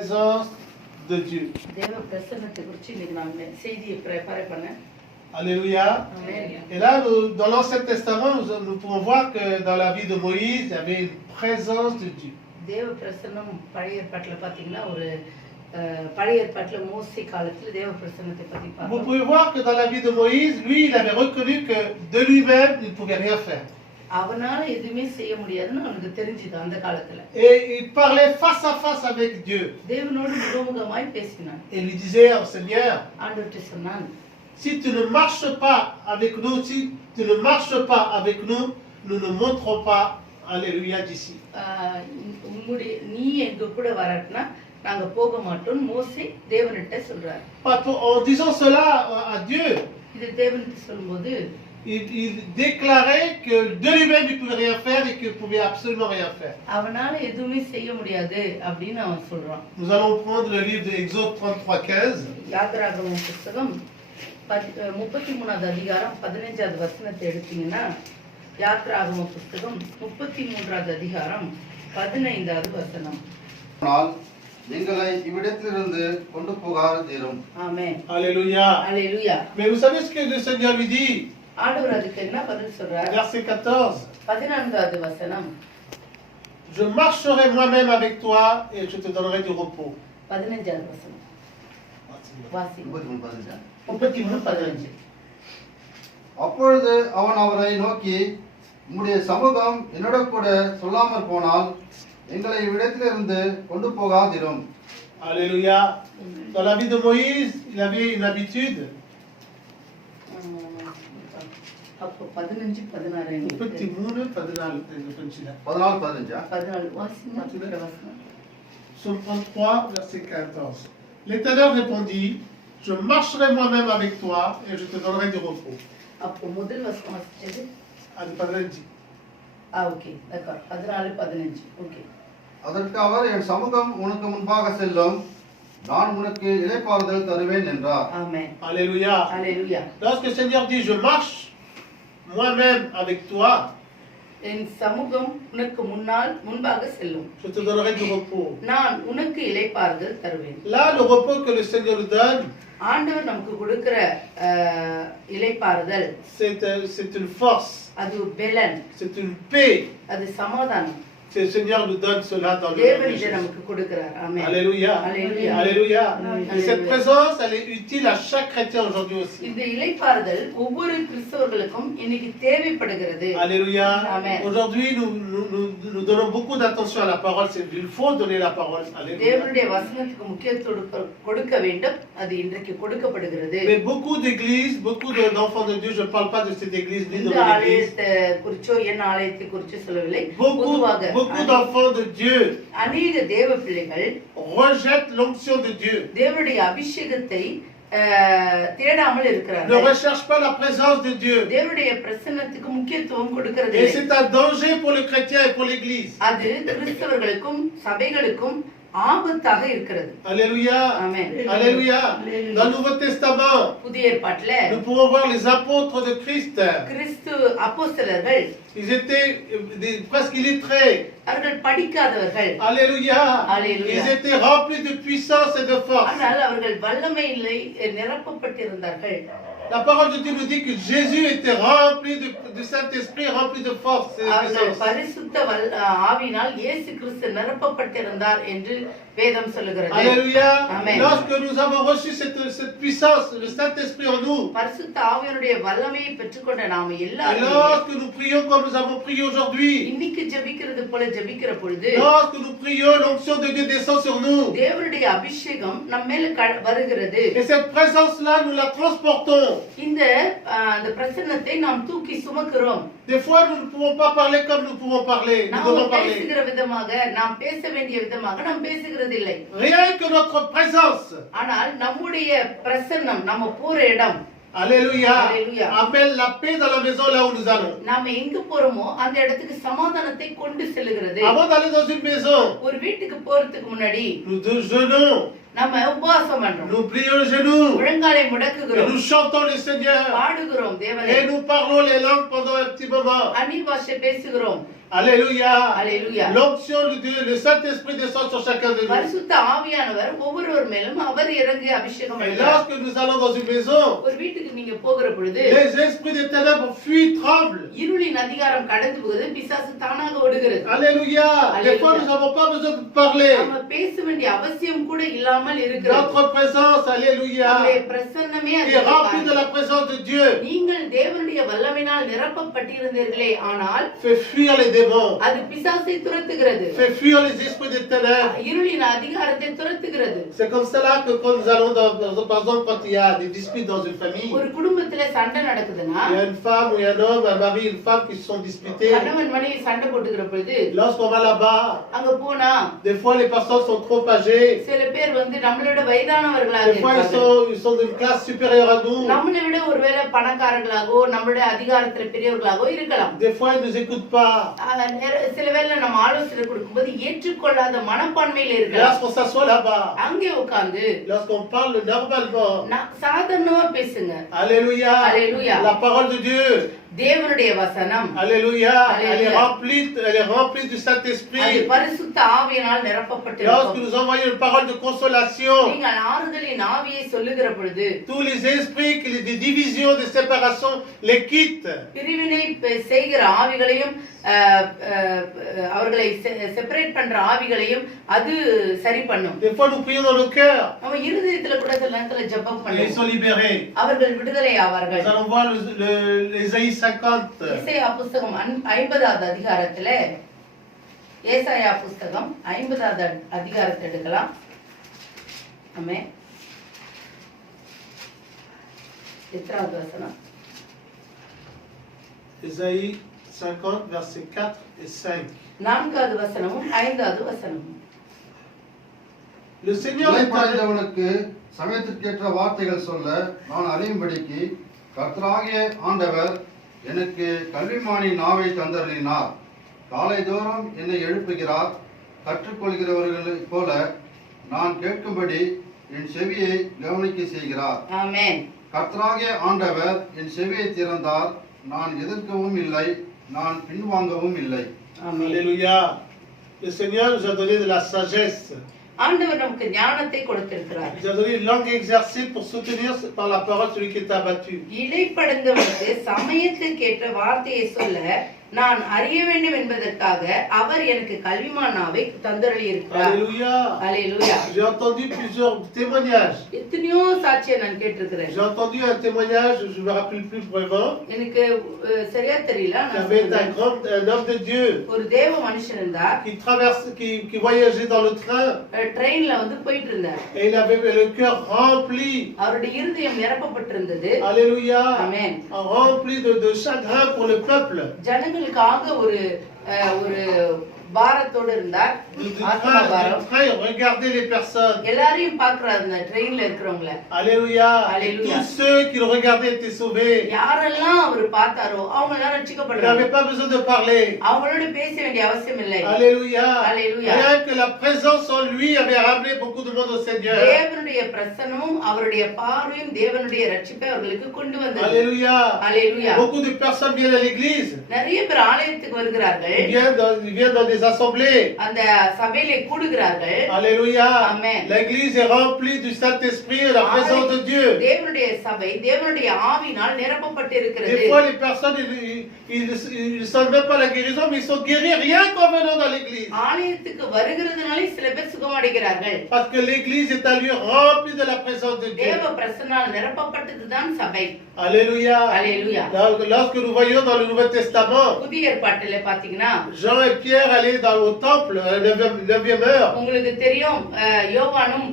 présence de Dieu. தேவ பிரசன்னத்தை குறித்து இன்னைக்கு நான் செய்தியை ப்ரிப்பேர் பண்ணேன். Alléluia. Amen. Et là, dans l'Ancien Testament, nous pouvons voir que dans la vie de Moïse, il y avait une présence de Dieu. தேவ பிரசன்னம் பழைய ஏற்பாட்டில் பார்த்தீங்கன்னா ஒரு பழைய ஏற்பாட்டில் மோசே காலத்தில் தேவ பிரசன்னத்தை பற்றி Vous பார்ப்போம். pouvez voir que dans la vie de Moïse, lui, il avait reconnu que de lui-même, il ne pouvait rien faire. அவனால எதுவுமே செய்ய முடியாதுன்னு அவனுக்கு தெரிஞ்சுது அந்த காலத்துல. Et il parlait face à face avec Dieu. தேவனோடு முகமுகமாய் பேசினான். Et lui disait, oh Seigneur, ஆண்டவர்கிட்ட சொன்னான், si tu ne marches pas avec nous, si tu ne marches pas avec nous, nous ne monterons pas, alléluia, d'ici. உம்முடைய நீ எங்க கூட வரட்டுனா நாங்க போக மாட்டோம் மோசே தேவனிட்ட சொல்றார். En disant cela à Dieu, இது தேவனிட்ட சொல்லும்போது il déclarait que de lui-même il ne pouvait rien faire et qu'il ne pouvait absolument rien faire. அவனால எதுவுமே செய்ய முடியாது அப்படின்னு அவன் சொல்றான். Nous allons prendre le livre d'Exode 33:15. யாத்ராகமம் புத்தகம் 33வது அதிகாரம் 15வது வசனத்தை எடுத்தீங்கன்னா யாத்ராகம புத்தகம் 33வது அதிகாரம் 15வது வசனம். ஆனால் எங்களை இவ்விடத்திலிருந்து கொண்டு போகாதீரும். ஆமென். Alléluia. அல்லேலூயா. Mais vous savez ce que le Seigneur lui dit? ஆண்டவர் அதுக்கு என்ன பதில் சொல்றார்? Verset 14. 14வது வசனம். Je marcherai moi-même avec toi et je te donnerai du repos. 15வது வசனம். வாசி. 33:15. அப்பொழுது அவன் அவரை நோக்கி, உம்முடைய சமூகம் என்னோட கூட சொல்லாமற் போனால் எங்களை இவ்விடத்திலிருந்து கொண்டு போகாதிரும். Alléluia. Dans la vie de Moïse, il avait une habitude. அப்போ 15 16 14 வாசிங்க. Psaume 33, verset 14. L'Éternel répondit, je marcherai moi-même avec toi et je te donnerai du repos. அப்போ முதல் வசனம் வாசிச்சது அது 15. Okay d'accord 14 15 okay. அதற்கு அவர், என் சமூகம் உனக்கு முன்பாக செல்லும், நான் உனக்கு இளைப்பாறுதல் தருவேன் என்றார். ஆமென். Alléluia. Alléluia. Lorsque le Seigneur dit, je marche moi-même avec toi, என் சமூகம் உனக்கு முன்பாக செல்லும், je te donnerai du repos. நான் உனக்கு இளைப்பாறுதல் தருவேன். Là, le repos que le Seigneur nous donne, ஆண்டவர் நமக்கு கொடுக்கிற இளைப்பாறுதல் c'est une force, அது பெலன், c'est une paix. அது சமாதானம். Le Seigneur nous donne cela dans le nom de தேவன் இதை Jésus. நமக்கு கொடுக்கிறார். ஆமென். Alléluia. Alléluia. Alléluia. Alléluia. Et cette présence, elle est utile à chaque chrétien aujourd'hui aussi. இந்த இளைப்பாறுதல் ஒவ்வொரு கிறிஸ்தவர்களுக்கும் இன்னைக்கு தேவைப்படுகிறது. Alléluia. Amen. Aujourd'hui, nous donnons beaucoup d'attention à la parole. Il faut donner la parole. Alléluia. தேவனுடைய வசனத்துக்கு முக்கியத்துவம் கொடுக்க வேண்டும். அது இன்றைக்கு கொடுக்கப்படுகிறது. Mais beaucoup d'églises, beaucoup d'enfants de Dieu, je ne parle pas de cette église ni de இந்த mon église. ஆலயத்தை குறிச்சோ என் ஆலயத்தை குறிச்சோ சொல்லவில்லை. Beaucoup d'enfants de Dieu அநேக தேவ பிள்ளைகள் rejettent l'onction de Dieu. தேவனுடைய அபிஷேகத்தை தேடாமல் Ne இருக்கிறார்கள். recherchent pas la présence de Dieu. தேவனுடைய பிரசன்னத்துக்கு முக்கியத்துவம் கொடுக்கிறது. Et c'est un danger pour le chrétien et pour l'église. அது கிறிஸ்தவர்களுக்கும் சபைகளுக்கும் ஆபத்தாக இருக்கிறது. Alléluia. Amen. Alléluia. Dans le Nouveau Testament, புதிய ஏற்பாட்டில nous pouvons voir les apôtres de Christ. கிறிஸ்து அப்போஸ்தலர்கள் Ils étaient presque illettrés. அவர்கள் படிக்காதவர்கள். Alléluia. Alléluia. Ils étaient remplis de puissance et de force. ஆனால் அவர்கள் வல்லமையிலே நிரப்பப்பட்டிருந்தார்கள். La parole de Dieu nous dit que Jésus était rempli de Saint-Esprit, rempli de force et de அவர்கள் puissance. பரிசுத்த ஆவியினால் இயேசு கிறிஸ்து நிரப்பப்பட்டிருந்தார் என்று வேதம் சொல்லுகிறது. Alléluia. Amen. Lorsque nous avons reçu cette puissance, le Saint-Esprit en nous, பரிசுத்த ஆவியினுடைய வல்லமையை பெற்றுக்கொண்ட நாம et எல்லாரும் lorsque nous prions comme nous avons prié aujourd'hui, இன்னைக்கு ஜெபிக்கிறது போல ஜெபிக்கிற பொழுது lorsque nous prions, l'onction de Dieu descend sur nous. தேவனுடைய அபிஷேகம் நம்ம மேல வருகிறது. Et cette présence-là, nous la transportons. இந்த அந்த பிரசன்னத்தை நாம் தூக்கி சுமக்கிறோம். Des fois, nous ne pouvons pas parler comme nous pouvons parler. Nous நாம் devons parler. பேசுகிற விதமாக நாம் பேச வேண்டிய விதமாக நாம் பேசுகிறது இல்லை. Rien que notre présence. ஆனால் நம்முடைய பிரசன்னம் நம்ம போற இடம் Alléluia. Alléluia. Amène la paix dans la maison là où nous allons. நாம எங்க போறோமோ அந்த இடத்துக்கு சமாதானத்தை கொண்டு செல்கிறது. Avant d'aller dans une maison, ஒரு வீட்டுக்கு போறதுக்கு முன்னாடி nous jeûnons. நம்ம உபவாசம் பண்றோம். Nous plions les genoux. முழங்காலை Et முடக்குகிறோம். nous chantons le Seigneur. பாடுகிறோம் தேவனை. Et nous parlons les langues pendant un petit moment. அந்நிய பாஷை பேசுகிறோம். Alléluia. Alléluia. L'onction de Dieu, le Saint-Esprit descend sur chacun de nous. பரிசுத்த ஆவியானவர் ஒவ்வொருவர் மேலும் அவர் இறங்கி அபிஷேகம் Et பண்ணுகிறார். lorsque nous allons dans une maison, ஒரு வீட்டுக்கு நீங்க போகிற பொழுது les esprits des ténèbres fuient, tremblent. இருளின் அதிகாரம் கடந்து போகுது, பிசாசு தானாக ஓடுகிறது. Alléluia. Des fois, nous n'avons pas besoin de parler. நம்ம பேச வேண்டிய அவசியம் கூட இல்லாமல் இருக்கிறது. Notre présence, alléluia, நம்முடைய பிரசன்னமே est remplie de அது. la présence de Dieu. நீங்கள் தேவனுடைய வல்லமையினால் நிரப்பப்பட்டிருந்தீர்களே, ஆனால் Fait fuir les démons. அது பிசாசை துரத்துகிறது, Fait fuir les esprits des ténèbres. இருளின் அதிகாரத்தை துரத்துகிறது. C'est comme cela que quand nous allons par exemple, quand il y a des disputes dans une famille, ஒரு குடும்பத்துல சண்டை நடக்குதுன்னா, il y a une femme ou il y a un homme, un mari, une femme qui se sont disputés. கணவன் மனைவி சண்டை போட்டுக்கிற பொழுது Lorsqu'on va là-bas, அங்க போனா des fois les personnes sont trop âgées. சில பேர் நம்மளோட வயதானவர்களாக Des fois இருப்பாங்க. ils sont d'une classe supérieure à nous. நம்மளை விட ஒருவேளை பணக்காரர்களாகவோ நம்மளுடைய அதிகாரத்துல பெரியவர்களாகவோ இருக்கலாம். Des fois ils ne nous écoutent pas. சில வேளை நம்ம ஆலோசனை கொடுக்கும்போது ஏற்றுக்கொள்ளாத மனப்பான்மையில Et இருக்கலாம். lorsqu'on s'assoit là-bas, அங்கே உட்கார்ந்து lorsqu'on parle normalement, சாதாரணமா பேசுங்க. alléluia, Alléluia. la parole de Dieu, தேவனுடைய வசனம் alléluia, elle est Alléluia. remplie du அது Saint-Esprit. பரிசுத்த ஆவியினால் Lorsque நிரப்பப்பட்டிருக்கும். nous envoyons une parole de consolation, நீங்கள் ஆறுதலின் ஆவியை சொல்லுகிற பொழுது tous les esprits, des divisions, des séparations, les quittent. பிரிவினை செய்கிற ஆவிகளையும் அவர்களை செப்பரேட் பண்ற ஆவிகளையும் அது சரி பண்ணும். Des fois nous prions dans nos cœurs, நம்ம இருதயத்துல கூட சில நேரத்துல ஜெபம் et ils பண்ணுவோம், sont libérés. அவர்கள் விடுதலை ஆவார்கள். Nous allons voir l'Ésaïe 50. ஏசாயா புஸ்தகம் 50வது அதிகாரத்துல, ஏசாயா புஸ்தகம் 50வது அதிகாரத்தை எடுக்கலாம். ஆமென். எத்தனாவது வசனம்? Ésaïe 50, versets 4 et 5. 4வது வசனமும் 5வது வசனமும். Le Seigneur est இளைப்பாறுதவனுக்கு சமயத்திற்கேற்ற வார்த்தைகள் சொல்ல நான் அறியும்படிக்கு கர்த்தராகிய ஆண்டவர் எனக்கு கல்விமானி நாவை தந்தருளினார். காலைதோறும் என்னை எழுப்புகிறார். கற்றுக்கொள்கிறவர்களைப் போல நான் கேட்கும்படி என் செவியை கவனிக்க செய்கிறார். ஆமென். கர்த்தராகிய ஆண்டவர் என் செவியை திறந்தார். நான் எதிர்க்கவும் இல்லை, நான் பின்வாங்கவும் இல்லை. ஆமென். Alléluia. Le Seigneur nous a donné de la sagesse. ஆண்டவர் நமக்கு ஞானத்தை கொடுத்திருக்கிறார். Il nous a donné une langue exercée pour soutenir par la parole celui qui est abattu. இளைப்படைந்தவனுக்கு சமயத்துக்கேற்ற வார்த்தையை சொல்ல நான் அறிய வேண்டும் என்பதற்காக அவர் எனக்கு கல்விமான் நாவை தந்தருளி இருக்கிறார். Alléluia. அல்லேலூயா. J'ai entendu plusieurs témoignages. எத்தனையோ சாட்சியை நான் கேட்டிருக்கிறேன். J'ai entendu un témoignage, je ne me rappelle plus vraiment. எனக்கு சரியா தெரியல. Il y avait un homme de Dieu ஒரு தேவ மனுஷன் இருந்தார். qui voyageait dans le train ட்ரெயின்ல போயிட்டு இருந்தார். et il avait le cœur rempli. அவருடைய இருதயம் நிரப்பப்பட்டிருந்தது. Alléluia. ஆமென். Rempli de chagrin pour le peuple. ஜனங்களுக்காக ஒரு பாரத்தோடு இருந்தார். ஆத்ம பாரம். Regardez les personnes. எல்லாரையும் பார்க்கறாரு அந்த ட்ரெயின்ல இருக்கிறவங்கள. Alléluia. Alléluia. Tous ceux qui le regardaient étaient sauvés. யாரெல்லாம் அவர் பார்த்தாரோ அவங்க எல்லாம் Il ரட்சிக்கப்படுறாங்க. n'avait pas besoin de parler. அவங்களோட பேச வேண்டிய அவசியம் இல்லை. Alléluia. Alléluia. Rien que la présence en lui avait ramené beaucoup de monde au Seigneur. தேவனுடைய பிரசன்னமும் அவருடைய பார்வையும் தேவனுடைய ரட்சிப்பை அவர்களுக்கு கொண்டு வந்தது. Alléluia. Alléluia. Beaucoup de personnes viennent à l'église. நிறைய பேர் ஆலயத்துக்கு வருகிறார்கள். Ils viennent dans des assemblées. அந்த சபையிலே கூடுகிறார்கள். Alléluia. Amen. L'église est remplie du Saint-Esprit et de la présence de Dieu. தேவனுடைய சபை தேவனுடைய ஆவியினால் நிரப்பப்பட்டிருக்கிறது. Des fois, les personnes, ils ne sentent même pas la guérison, mais ils sont guéris rien qu'en venant dans l'église. ஆலயத்துக்கு வருகிறதுனாலே சில பேர் சுகமடைகிறார்கள். Parce que l'église est un lieu rempli de la présence de Dieu. தேவ பிரசன்னால் நிரப்பப்பட்டதுதான் சபை. Alléluia. Alléluia. Lorsque nous voyons dans le Nouveau Testament, புதிய ஏற்பாட்டில பாத்தீங்கன்னா Jean et Pierre allaient au temple à la 9e heure. உங்களுக்கு தெரியும், யோவானும்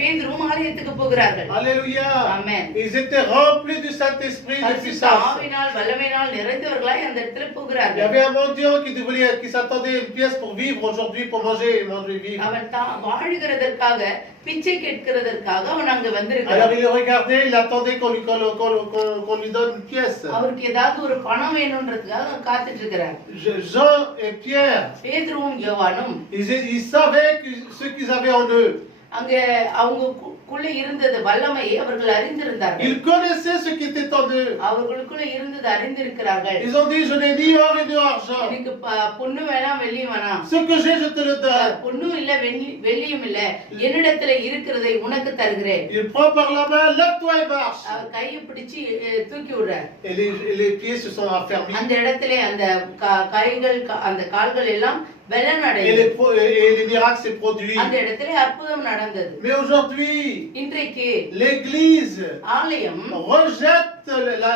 பேதுருவும் ஆலயத்துக்கு போகிறார்கள். Alléluia. Amen. Ils étaient remplis du Saint-Esprit et de puissance. ஆவியினால் வல்லமையினால் நிறைந்தவர்களாய் அந்த இடத்துல Il y போகிறார்கள். avait un mendiant qui s'attendait à une pièce pour vivre aujourd'hui, pour manger et vivre. அவன் தான் வாழ்கிறதற்காக பிச்சை கேட்கிறதற்காக அவன் அங்க Alors வந்திருக்கிறான். il le regardait, il attendait qu'on lui donne une pièce. அவருக்கு ஏதாவது ஒரு பணம் வேணும்ன்றதுக்காக காத்துட்டு இருக்கிறார். Jean et Pierre, பேதுருவும் யோவானும் ils savaient ce qu'ils avaient en eux. அங்க அவங்க அவர்களுக்குள்ள இருந்தது வல்லமையை அவர்கள் அறிந்திருந்தார்கள். Ils connaissaient ce qui était en eux. அவர்களுக்குள்ள இருந்தது அறிந்திருக்கிறார்கள். Ils ont dit, je n'ai ni or ni argent. எனக்கு பொண்ணு வேணாம் வெள்ளியும் வேணாம். Ce que j'ai, je te le donne. பொண்ணும் இல்ல வெள்ளியும் இல்ல, என்னிடத்துல இருக்கிறதை உனக்கு தருகிறேன். Il prend par la main, lève-toi et marche. அவர் கையை பிடிச்சு தூக்கி விடுறார். Et les pieds se sont affermis. அந்த இடத்திலே அந்த கைகள் அந்த கால்கள் எல்லாம் Et les miracles s'est produits. அந்த இடத்திலே அற்புதம் நடந்தது. Mais aujourd'hui, இன்றைக்கு l'Église ஆலயம் rejette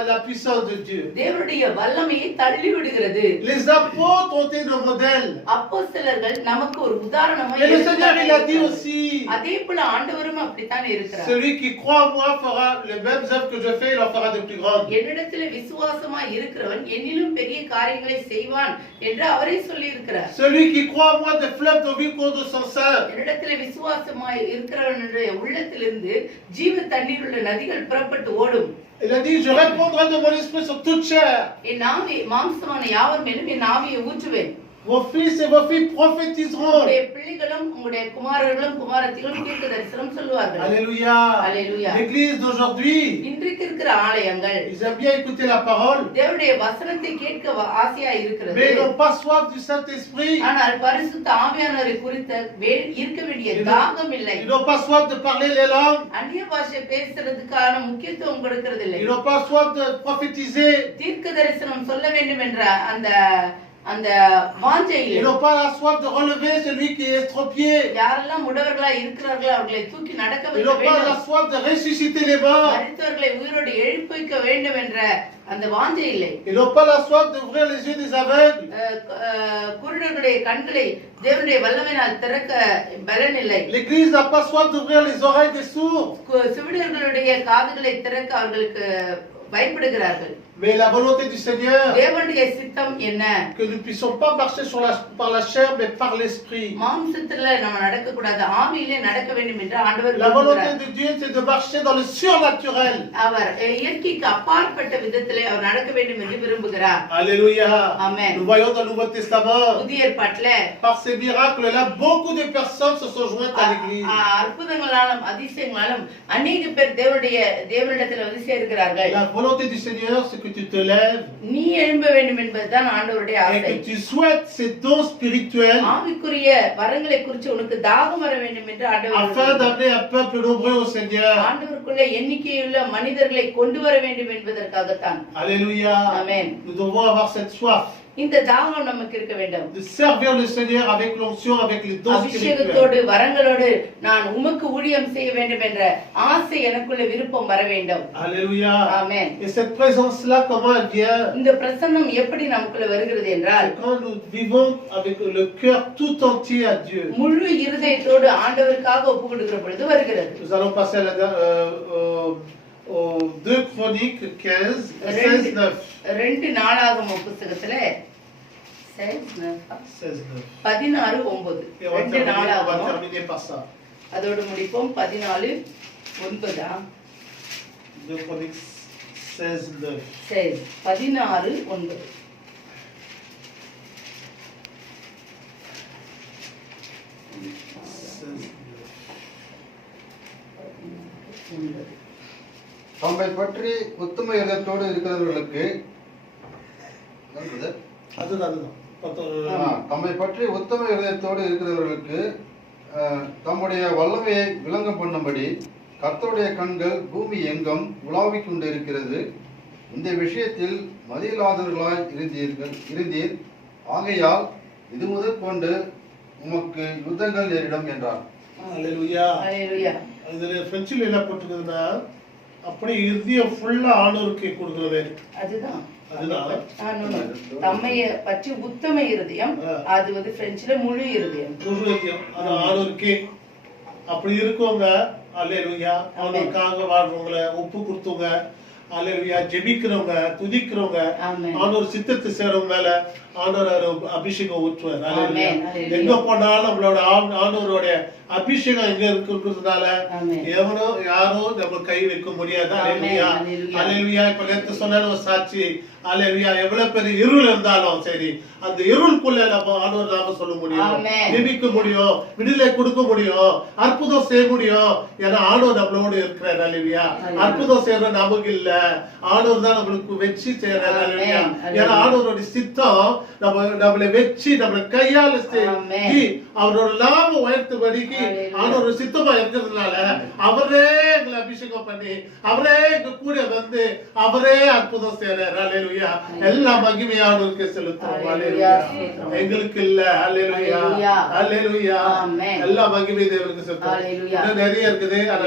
la puissance de Dieu. தேவனுடைய வல்லமையை தள்ளி விடுகிறது. Les apôtres ont été nos modèles. அப்போஸ்தலர்கள் நமக்கு ஒரு உதாரணமாக Et le Seigneur, il a dit aussi, அதே போல ஆண்டவரும் அப்படித்தான் இருக்கிறார். celui qui croit en moi fera les mêmes œuvres que je fais, il en fera de plus grandes. என்னிடத்தில் விசுவாசமா இருக்கிறவன் என்னிலும் பெரிய காரியங்களை செய்வான் என்று அவரே சொல்லி இருக்கிறார். Celui qui croit en moi, des fleuves de vie courent de son sein. என்னிடத்தில் விசுவாசமா இருக்கிறவனுடைய உள்ளத்திலிருந்து ஜீவ தண்ணீர் உள்ள நதிகள் புறப்பட்டு ஓடும். Il a dit, je répondrai de mon esprit sur toute chair. என் ஆவி மாம்சமான யாவர் மேலும் என் ஆவியை ஊற்றுவேன். Vos fils et vos filles prophétiseront. உங்களுடைய பிள்ளைகளும் உங்களுடைய குமாரர்களும் குமாரத்திகளும் தீர்க்க தரிசனம் சொல்லுவார்கள். Alléluia. Alléluia. L'église d'aujourd'hui, இன்றைக்கு இருக்கிற ஆலயங்கள் ils aiment bien écouter la parole, தேவனுடைய வசனத்தை கேட்க ஆசையா இருக்கிறது. mais ils n'ont pas soif du Saint-Esprit. ஆனால் பரிசுத்த ஆவியானவரை குறித்த இருக்க வேண்டிய தாகம் இல்லை. Ils n'ont pas soif de parler les langues. அந்நிய பாஷை பேசுறதுக்கான முக்கியத்துவம் கொடுக்கிறது இல்லை. Ils n'ont pas soif de prophétiser. தீர்க்க தரிசனம் சொல்ல வேண்டும் என்ற அந்த வாஞ்சை இல்லை. Ils n'ont pas la soif de relever celui qui est estropié. யாரெல்லாம் முடவர்களா இருக்கிறார்களோ அவர்களை தூக்கி நடக்க Ils வைக்க n'ont pas la வேண்டும். soif de ressusciter les morts. மரித்தவர்களை உயிரோடு எழுப்பிக்க வேண்டும் என்ற அந்த வாஞ்சை இல்லை. Ils n'ont pas la soif d'ouvrir les yeux des aveugles. குருடர்களுடைய கண்களை தேவனுடைய வல்லமையினால் திறக்க பலன் இல்லை. L'église n'a pas soif d'ouvrir les oreilles des sourds. சுவிடர்களுடைய காதுகளை திறக்க அவர்களுக்கு பயப்படுகிறார்கள். Mais la volonté du Seigneur, தேவனுடைய சித்தம் என்ன? que nous ne puissions pas marcher par la chair, mais par l'esprit. மாம்சத்துல நம்ம நடக்க கூடாது, ஆவியிலே நடக்க வேண்டும் என்று ஆண்டவர் La volonté விரும்புகிறார். de Dieu, c'est de marcher dans le surnaturel. அவர் இயற்கைக்கு அப்பாற்பட்ட விதத்திலே அவர் நடக்க வேண்டும் என்று விரும்புகிறார். Alléluia. Amen. Nous voyons dans le Nouveau Testament, புதிய ஏற்பாட்டிலே par ces miracles-là, beaucoup de personnes se sont jointes à l'église. அற்புதங்களாலும் அதிசயங்களாலும் அநேக பேர் தேவனிடத்தில் வந்து சேர்கிறார்கள். La volonté du Seigneur, c'est que tu te lèves நீ எழும்ப வேண்டும் என்பதுதான் ஆண்டவருடைய et ஆசை. que tu souhaites ces dons spirituels ஆவிக்குரிய வரங்களை குறித்து உனக்கு தாகம் வர வேண்டும் என்று ஆண்டவர் afin d'amener un peuple nombreux au Seigneur. ஆண்டவருக்குள்ள எண்ணிக்கையுள்ள மனிதர்களை கொண்டு வர வேண்டும் என்பதற்காகத்தான். Alléluia. Amen. Nous devons avoir cette soif இந்த தாகம் நமக்கு இருக்க வேண்டும். de servir le Seigneur avec l'onction, avec les dons spirituels. அபிஷேகத்தோடு வரங்களோடு நான் உமக்கு ஊழியம் செய்ய வேண்டும் என்ற ஆசை எனக்குள்ள விருப்பம் வர வேண்டும். Alléluia. Amen. Et cette présence-là, comment elle vient? இந்த பிரசன்னம் எப்படி நமக்குள்ள வருகிறது என்றால், C'est quand nous vivons avec le cœur tout entier à Dieu. முழு இருதயத்தோடு ஆண்டவருக்காக ஒப்புக்கொடுக்கிற பொழுது வருகிறது. Nous allons passer aux 2 Chroniques 15, 16-9. 2 நாளாகமம் புத்தகத்துல 16:9 16-9. Et on va 2 நாளாகமம் terminer par ça. அதோடு முடிப்போம். 14:9 2 Chroniques 16-9. சரி, 16:9 தம்மை பற்றி உத்தம இதயத்தோடு இருக்கிறவர்களுக்கு தம்மை பற்றி உத்தம இதயத்தோடு இருக்கிறவர்களுக்கு தம்முடைய வல்லமையை விளங்க பண்ணும்படி கர்த்தருடைய கண்கள் பூமி எங்கும் உலாவிக் கொண்டிருக்கிறது. இந்த விஷயத்தில் மதியில்லாதவர்களாய் இருந்தீர். ஆகையால் இது முதற் கொண்டு உமக்கு யுத்தங்கள் நேரிடும் என்றார். அல்லேலூயா. இதுல பிரெஞ்சில் என்ன போட்டுருக்குதுன்னா, அப்படி இருதயம் ஃபுல்லா ஆண்டவருக்கு கொடுக்கிறது. அதுதான் தம்மைய பற்றி உத்தம இருதயம், அது வந்து பிரெஞ்சில முழு இருதயம். அது ஆண்டவருக்கே அப்படி இருக்கவங்க அல்லேலூயா. அவங்களுக்காக வாழ்றவங்களை ஒப்பு கொடுத்தவங்க அல்லேலூயா, ஜெபிக்கிறவங்க, துதிக்கிறவங்க, ஆண்டவர் சித்தத்தை சேரவங்க மேல ஆண்டவர் அபிஷேகம் ஊற்றுவார். அல்லேலூயா. எங்க போனாலும் நம்மளோட ஆண்டவருடைய அபிஷேகம் எங்க இருக்கிறதுனால ஆமென். எவனோ யாரோ நம்ம கை வைக்க முடியாது. அல்லேலூயா, அல்லேலூயா. அல்லேலூயா. இப்ப நேத்து சொன்ன ஒரு சாட்சி, அல்லேலூயா. எவ்வளவு பெரிய இருள் இருந்தாலும் சரி, அந்த இருளுக்குள்ள நம்ம ஆண்டவர் நாம சொல்ல முடியும், ஆமென். ஜெபிக்க முடியும், விடுதலை கொடுக்க முடியும், அற்புதம் செய்ய முடியும். ஏன்னா ஆண்டவர் நம்மளோட இருக்கிறார். அல்லேலூயா. அற்புதம் செய்யற நமக்கு இல்ல, ஆண்டவர் தான் நம்மளுக்கு வச்சு செய்யறாரு. அல்லேலூயா. ஏன்னா ஆண்டவரோட சித்தம் நம்மளை வச்சு நம்மளை கையால செஞ்சு அவரோட லாபம் உயர்த்துபடிக்கு ஆண்டவரோட சித்தமா இருக்கிறதுனால அவரே எங்களை அபிஷேகம் பண்ணி அவரே எங்க கூட வந்து அவரே அற்புதம் செய்யறாரு. அல்லேலூயா. எல்லா மகிமையானவருக்கு செலுத்தும். அல்லேலூயா. எங்களுக்கு இல்ல. அல்லேலூயா, அல்லேலூயா. எல்லா மகிமை தேவனுக்கு செலுத்தும். இன்னும் நிறைய இருக்குது. ஆனா